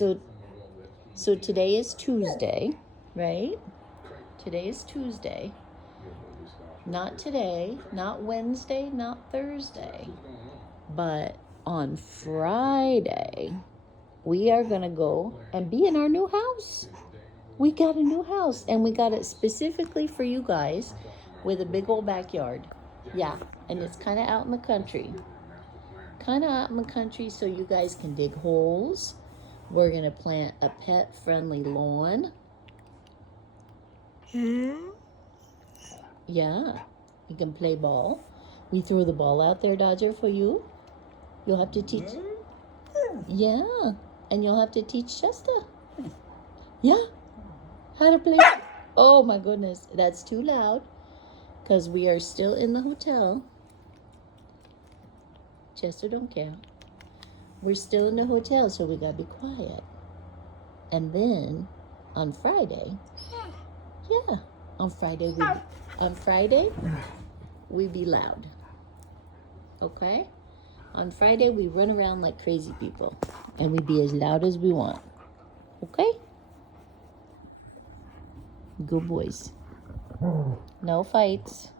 So today is Tuesday, right? Today is Tuesday. Not today, not Wednesday, not Thursday. But on Friday, we are going to go and be in our new house. We got a new house, and we got it specifically for you guys with a big old backyard. Yeah, and it's kind of out in the country. So you guys can dig holes. We're going to plant a pet-friendly lawn. Yeah, you can play ball. We throw the ball out there, Dodger, for you. You'll have to teach. Yeah, and you'll have to teach Shasta. Yeah, how to play. Oh my goodness, that's too loud because we are still in the hotel. Chester don't care. We're still in the hotel, so we gotta be quiet. And then on Friday, yeah, on Friday we be loud. Okay? On Friday we run around like crazy people, and we be as loud as we want. Okay? Good boys. No fights.